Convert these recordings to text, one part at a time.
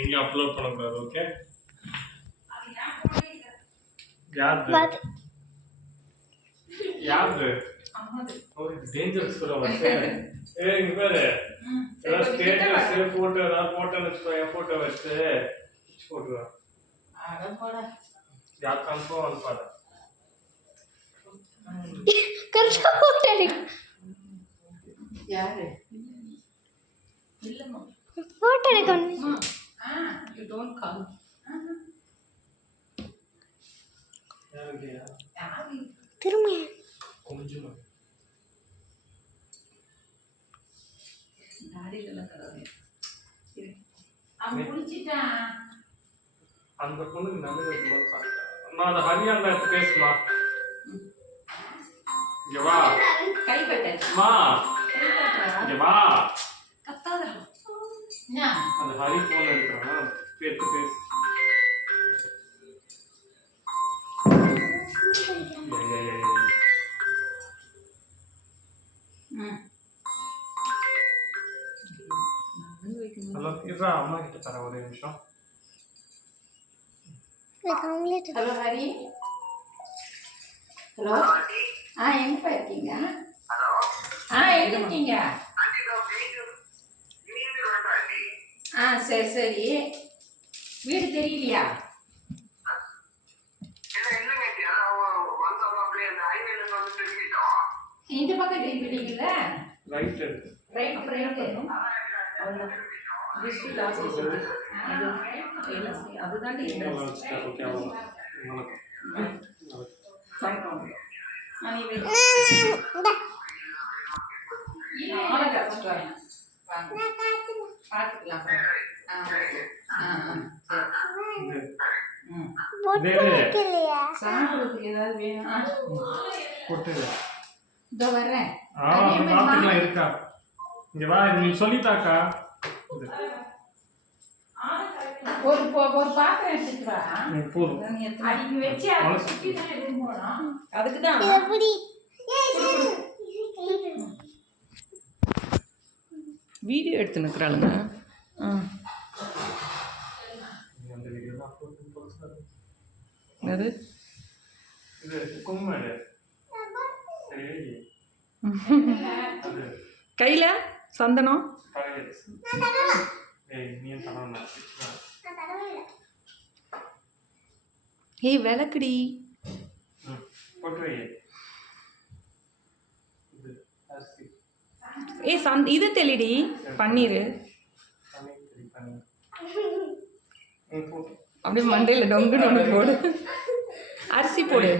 எங்கேயும் அப்லோட் பண்ணக்கூடாது. ஓகே? யாரு யாரு டேஞ்சரஸ் கூட வந்து இங்க பாரு ஏதாவது ஸ்டேட்டஸ் போட்டோ ஏதாவது போட்டோன்னு வச்சுக்கோ. என் போட்டோ வச்சு போட்டுருவேன். யார் கன்ஃபார்ம் அனுப்பாரு யாரு இல்லம்மா போட்டோ எடுக்கணும். யூ டோன்ட் கம் திரும்ப கொஞ்சம் தாடியிலலாம் கலவை அவன் குளிச்சிட்டான். அந்த பொண்ணுக்கு நல்லது நான் அந்த ஹரியானா எடுத்து பேசுமா. இங்க வா கை கட்டமா இங்க வா கத்தாத அந்த ஹரி போன் எடுக்கிறான் எடுத்து பேசு. ஹலோ இதுரா அம்மா கிட்ட தர ஒரு நிமிஷம். ஹலோ ஹரி ஹலோ எங்கப்பா இருக்கீங்க? எங்க இருக்கீங்க? சரி சரி வீடு தெரியலையா? இந்த பக்கம் திரும்பிட்டீங்கல்ல ரைட் எடுத்து ரைட் அதுதான் சாப்பிடுறதுக்கு ஏதாவது வேணும் இதோ வர்றேன். இருக்கா இங்க வா நீ சொல்லிட்டாக்கா ஒரு பாத்திரம் எடுத்துட்டு வா. வச்சு அதுக்குதான் வீடியோ எடுத்து நிற்கிறாளுங்க. அது கையில சந்தனம் விளக்குடி இது தெளிடி பன்னீர் அப்படியே மண்டையில் டொங்குன்னு ஒன்று போடு. அரிசி போடு.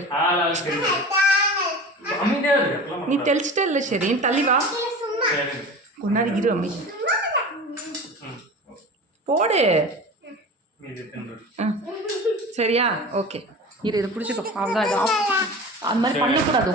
நீ தெளிச்சிட்ட இல்லை சரி தள்ளி வா கொண்டாடி இரு அம்மி போடு. சரியா ஓகே இரு இதை பிடிச்சிக்கோ. அவ்வளோதான் இது அந்த மாதிரி பண்ணக்கூடாது.